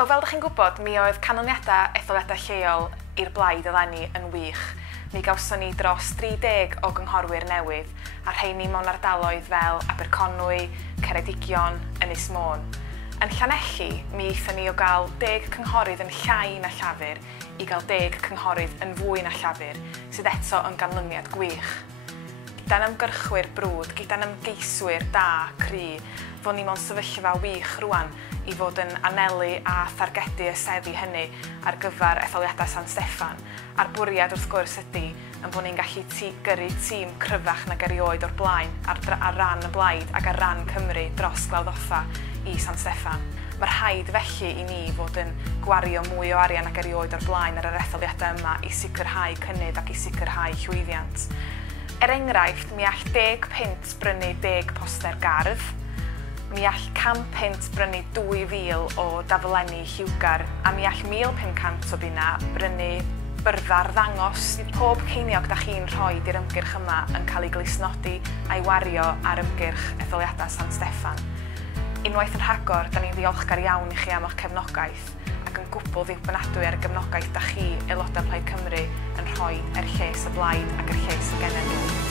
Wel, fel ydych chi'n gwybod, mi oedd canlyniadau etholiadau lleol i'r Plaid eleni yn wych. Mi gawson ni dros 30 o gynghorwyr newydd, a rheini mewn ardaloedd fel Aberconwy, Ceredigion, Ynys Môn. Yn Llanelli, mi eithon ni o gael 10 cynghorydd yn llai na Llafur i gael 10 cynghorydd yn fwy na Llafur, sydd eto yn ganlyniad gwych. Gyda'n ymgyrchwyr brwd, gyda'n ymgeiswyr da, cry, fod ni mewn sefyllfa wych rwan i fod yn anelu a thargedu y seddi hynny ar gyfer etholiadau San Steffan. A'r bwriad wrth gwrs ydy yn bod ni'n gallu gyrru tîm cryfach nag erioed o'r blaen ar ran y Plaid ac ar ran Cymru dros Glawddoffa i San Steffan. Mae'r rhaid felly i ni fod yn gwario mwy o arian nag erioed o'r blaen ar yr etholiadau yma i sicrhau cynnydd ac i sicrhau llwyddiant. Enghraifft, mi all 10 punt brynu 10 poster gardd, mi all 100 punt brynu 2,000 o daflenni lliwgar, a mi all 1,500 o bunna brynu byrddar ddangos. Pob ceiniog da chi'n rhoi i'r ymgyrch yma yn cael ei glisnodi a'i wario ar ymgyrch etholiadau San Steffan. Unwaith yn rhagor, da ni'n ddiolchgar iawn i chi am eich cefnogaeth ac yn gwbl ddiwbynadwy ar y gefnogaeth da chi, aelodau Plaid Cymru, yn rhoi er lles y Blaid ac er lles y genedl.